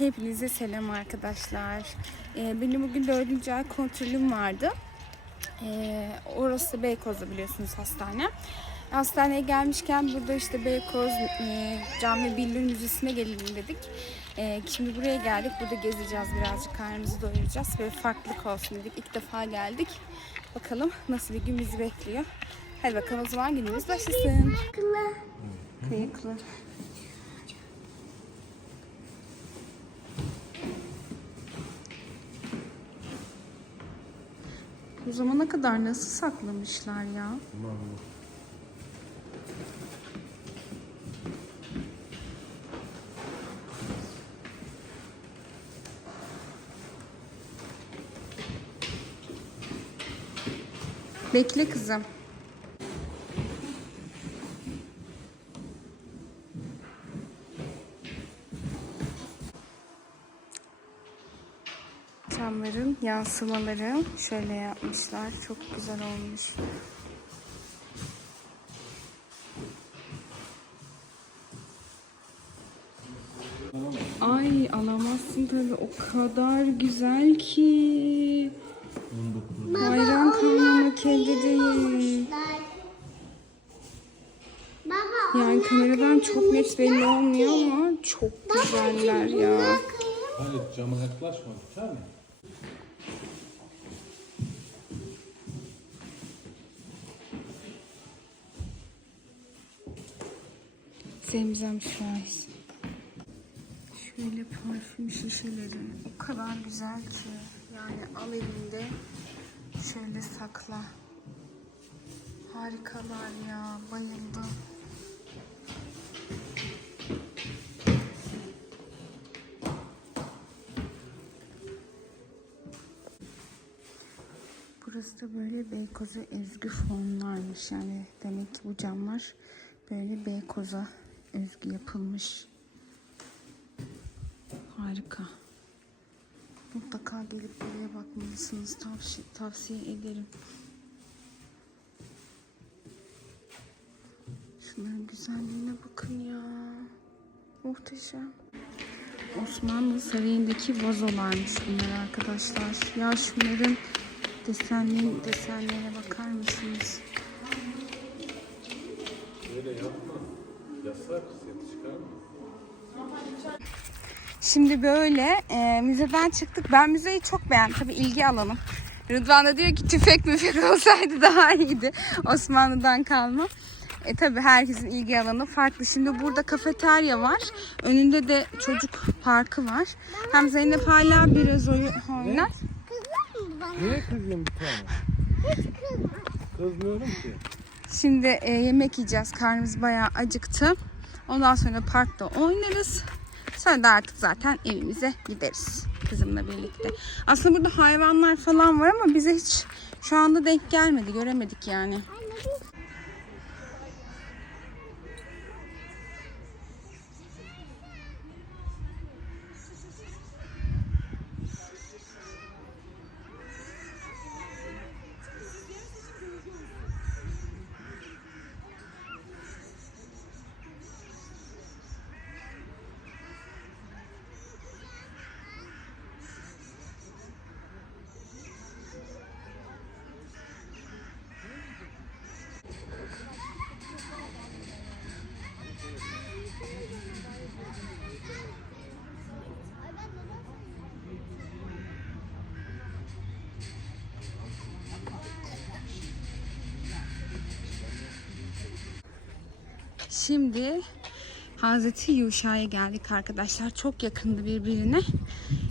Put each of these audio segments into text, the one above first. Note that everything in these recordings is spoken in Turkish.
Hepinize selam arkadaşlar. Ee, benim bugün dördüncü ay kontrolüm vardı. Ee, orası Beykoz'da biliyorsunuz hastane. Hastaneye gelmişken burada işte Beykoz e, Cam ve Billur Müzesi'ne gelelim dedik. Ee, şimdi buraya geldik. Burada gezeceğiz birazcık karnımızı doyuracağız. Böyle farklılık olsun dedik. İlk defa geldik. Bakalım nasıl bir gün bizi bekliyor. Hadi bakalım o zaman günümüz başlasın. Kıyıklı. Bu zamana kadar nasıl saklamışlar ya? Bekle kızım. Camların yansımaları şöyle yapmışlar. Çok güzel olmuş. Ay alamazsın tabii o kadar güzel ki. Elde değil. Baba, Yani kameradan çok net belli olmuyor ama çok güzeller ya. Hayır cama yaklaşma tutar mı? Zemzem şahis. Şöyle parfüm şişeleri o kadar güzel ki. Yani al elinde şöyle sakla. Harikalar ya bayıldım. Burası da böyle Beykoz'a özgü fonlarmış. Yani demek ki bu camlar böyle Beykoz'a özgü yapılmış. Harika. Mutlaka gelip buraya bakmalısınız. Tavsiye, tavsiye ederim. Şunların güzelliğine bakın ya. Muhteşem. Osmanlı Sarayı'ndaki vazolarmış bunlar arkadaşlar. Ya şunların desenlerin desenlerine bakar mısınız? Öyle yapma. Yasak? Şimdi böyle e, müzeden çıktık. Ben müzeyi çok beğendim. Tabii ilgi alanım. Rıdvan da diyor ki tüfek müfek olsaydı daha iyiydi. Osmanlı'dan kalma. E tabii herkesin ilgi alanı farklı. Şimdi burada kafeterya var. Önünde de çocuk parkı var. Hem Zeynep hala biraz oyun oynar. kızlar mı bana? Niye kızıyorsun bir tane? Kızmıyorum ki. Şimdi e, yemek yiyeceğiz. Karnımız bayağı acıktı. Ondan sonra parkta oynarız. Sonra da artık zaten evimize gideriz kızımla birlikte. Aslında burada hayvanlar falan var ama bize hiç şu anda denk gelmedi. Göremedik yani. Şimdi Hazreti Yuşa'ya geldik arkadaşlar. Çok yakındı birbirine.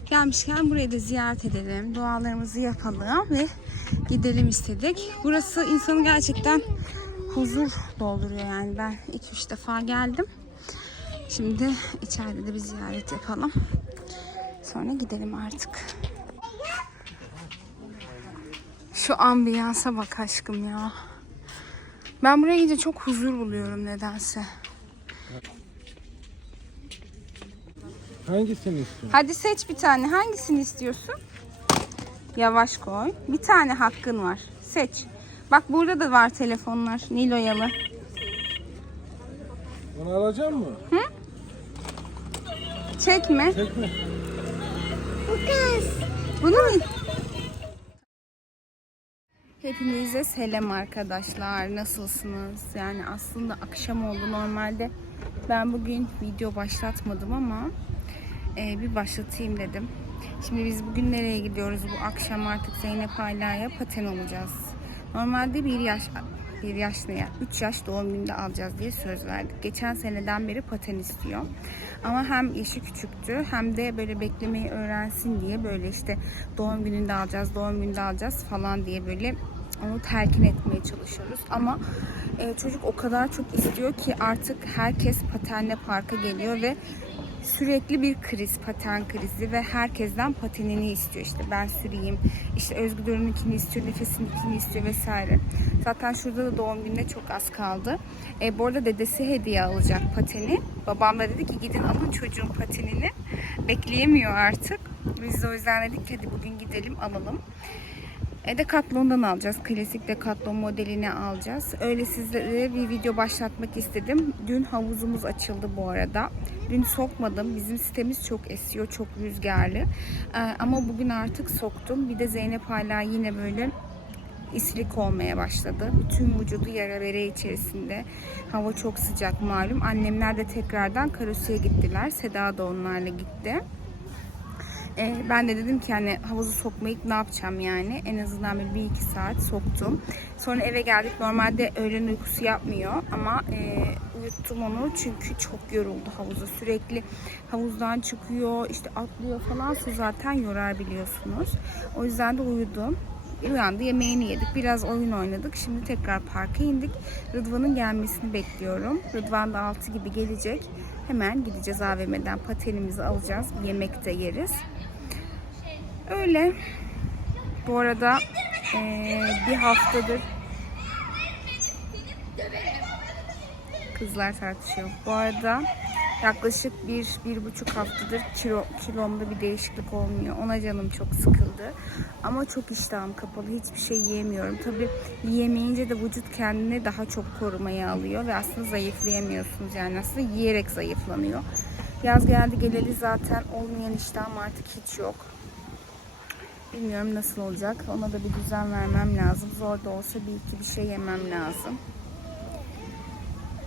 Gelmişken burayı da ziyaret edelim. Dualarımızı yapalım ve gidelim istedik. Burası insanı gerçekten huzur dolduruyor yani. Ben 2-3 defa geldim. Şimdi içeride de bir ziyaret yapalım. Sonra gidelim artık. Şu ambiyansa bak aşkım ya. Ben buraya gidince çok huzur buluyorum nedense. Hangisini istiyorsun? Hadi seç bir tane. Hangisini istiyorsun? Yavaş koy. Bir tane hakkın var. Seç. Bak burada da var telefonlar. Niloyalı. Onu alacak mı? Çekme. Çekme. Bu kız. Bunu mu? Hepinize selam arkadaşlar. Nasılsınız? Yani aslında akşam oldu normalde. Ben bugün video başlatmadım ama e, bir başlatayım dedim. Şimdi biz bugün nereye gidiyoruz? Bu akşam artık Zeynep Aila'ya paten olacağız. Normalde bir yaş bir yaş ne ya? 3 yaş doğum gününde alacağız diye söz verdik. Geçen seneden beri paten istiyor. Ama hem yaşı küçüktü hem de böyle beklemeyi öğrensin diye böyle işte doğum gününde alacağız, doğum gününde alacağız falan diye böyle onu telkin etmeye çalışıyoruz. Ama e, çocuk o kadar çok istiyor ki artık herkes patenle parka geliyor ve sürekli bir kriz, paten krizi ve herkesten patenini istiyor. İşte ben süreyim, işte Özgür'ünkini istiyor, nefesininkini istiyor vesaire. Zaten şurada da doğum gününe çok az kaldı. E, bu arada dedesi hediye alacak pateni. Babam da dedi ki gidin alın çocuğun patenini. Bekleyemiyor artık. Biz de o yüzden dedik ki hadi bugün gidelim alalım. E Decathlon'dan alacağız. Klasik Decathlon modelini alacağız. Öyle sizlere bir video başlatmak istedim. Dün havuzumuz açıldı bu arada. Dün sokmadım. Bizim sitemiz çok esiyor, çok rüzgarlı. E, ama bugün artık soktum. Bir de Zeynep hala yine böyle islik olmaya başladı. Bütün vücudu yara bere içerisinde. Hava çok sıcak malum. Annemler de tekrardan Karasu'ya gittiler. Seda da onlarla gitti. Ee, ben de dedim ki hani havuzu sokmayıp ne yapacağım yani. En azından bir, bir iki saat soktum. Sonra eve geldik. Normalde öğlen uykusu yapmıyor ama e, uyuttum onu çünkü çok yoruldu havuza. Sürekli havuzdan çıkıyor, işte atlıyor falan. Su zaten yorar biliyorsunuz. O yüzden de uyudum. Uyandı yemeğini yedik. Biraz oyun oynadık. Şimdi tekrar parka indik. Rıdvan'ın gelmesini bekliyorum. Rıdvan da 6 gibi gelecek. Hemen gideceğiz AVM'den patenimizi alacağız. Yemek de yeriz. Öyle. Bu arada eee, bir haftadır kızlar tartışıyor. Bu arada yaklaşık bir, bir buçuk haftadır kilo, kilomda bir değişiklik olmuyor. Ona canım çok sıkıldı. Ama çok iştahım kapalı. Hiçbir şey yiyemiyorum. Tabii yiyemeyince de vücut kendini daha çok korumaya alıyor ve aslında zayıflayamıyorsunuz. Yani aslında yiyerek zayıflanıyor. Yaz geldi geleli zaten olmayan iştahım artık hiç yok. Bilmiyorum nasıl olacak. Ona da bir düzen vermem lazım. Zor da olsa bir iki bir şey yemem lazım.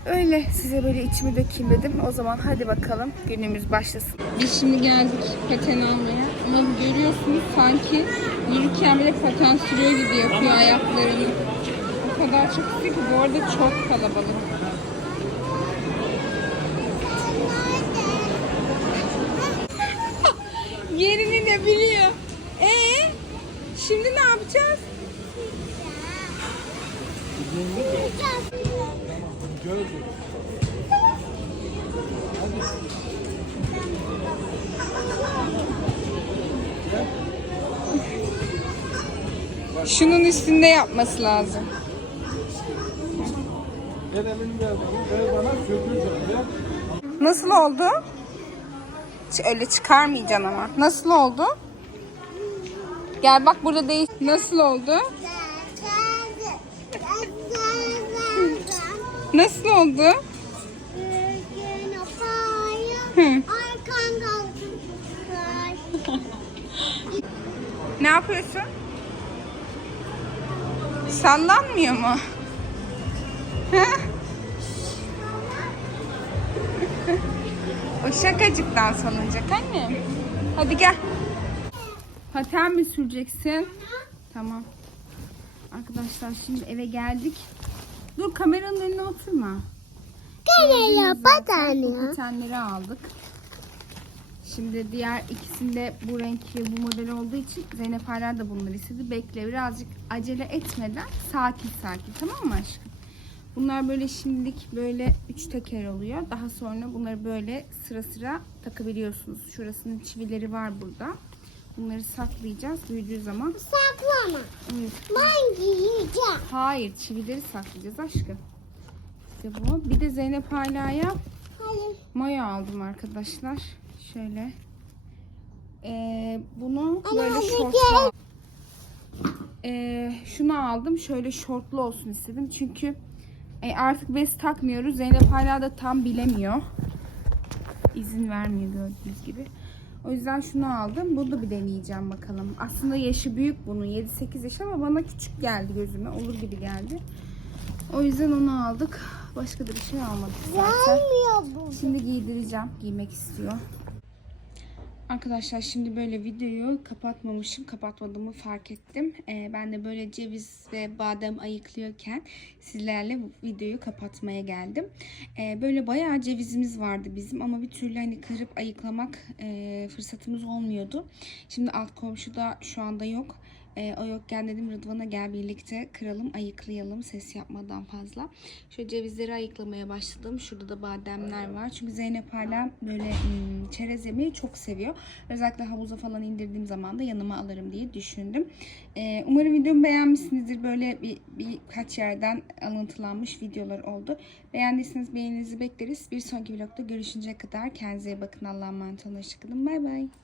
Öyle size böyle içimi dökeyim dedim. O zaman hadi bakalım günümüz başlasın. Biz şimdi geldik paten almaya. Ama görüyorsunuz sanki yürürken bile paten sürüyor gibi yapıyor ayaklarını. O kadar çok ki bu arada çok kalabalık. Yerini de biliyor. Ee, şimdi ne yapacağız? Şunun üstünde yapması lazım. Ver elini ver bana. Ver bana söküleceğim. Ver. Nasıl oldu? Öyle çıkarmayacaksın ama. Nasıl oldu? Gel bak burada değil. Nasıl oldu? Nasıl oldu? Hı. Ne yapıyorsun? Sallanmıyor mu? O şakacıktan salınacak anne. Hadi gel. Paten mi süreceksin? Tamam. Arkadaşlar şimdi eve geldik. Dur kameranın önüne oturma. Kamerayla Bu paten patenleri aldık. Şimdi diğer ikisinde bu renk ve bu model olduğu için Zeynep hala da bunları istedi. Bekle birazcık acele etmeden sakin sakin tamam mı aşkım? Bunlar böyle şimdilik böyle üç teker oluyor. Daha sonra bunları böyle sıra sıra takabiliyorsunuz. Şurasının çivileri var burada. Bunları saklayacağız. Büyüdüğü zaman Saklama. Evet. Ben giyeceğim. Hayır çivileri saklayacağız aşkım. İşte bu. Bir de Zeynep Ala'ya Hadi. Maya aldım arkadaşlar. Şöyle. Ee, bunu Ana, böyle şortlu. Ee, şunu aldım. Şöyle şortlu olsun istedim. Çünkü e, artık bez takmıyoruz. Zeynep hala da tam bilemiyor. İzin vermiyor gördüğünüz gibi. O yüzden şunu aldım. Bunu da bir deneyeceğim bakalım. Aslında yaşı büyük bunun. 7-8 yaş ama bana küçük geldi gözüme. Olur gibi geldi. O yüzden onu aldık. Başka da bir şey almadık zaten. Şimdi giydireceğim. Giymek istiyor. Arkadaşlar şimdi böyle videoyu kapatmamışım. Kapatmadığımı fark ettim. Ee, ben de böyle ceviz ve badem ayıklıyorken sizlerle videoyu kapatmaya geldim. Ee, böyle bayağı cevizimiz vardı bizim ama bir türlü hani kırıp ayıklamak e, fırsatımız olmuyordu. Şimdi alt komşuda şu anda yok. Ee, o yokken dedim Rıdvan'a gel birlikte kıralım, ayıklayalım ses yapmadan fazla. Şöyle cevizleri ayıklamaya başladım. Şurada da bademler var. Çünkü Zeynep hala böyle hmm, çerez yemeyi çok seviyor. Özellikle havuza falan indirdiğim zaman da yanıma alırım diye düşündüm. Ee, umarım videomu beğenmişsinizdir. Böyle bir, birkaç yerden alıntılanmış videolar oldu. Beğendiyseniz beğeninizi bekleriz. Bir sonraki vlogda görüşünceye kadar kendinize bakın. Allah'a emanet olun. Hoşçakalın. Bay bay.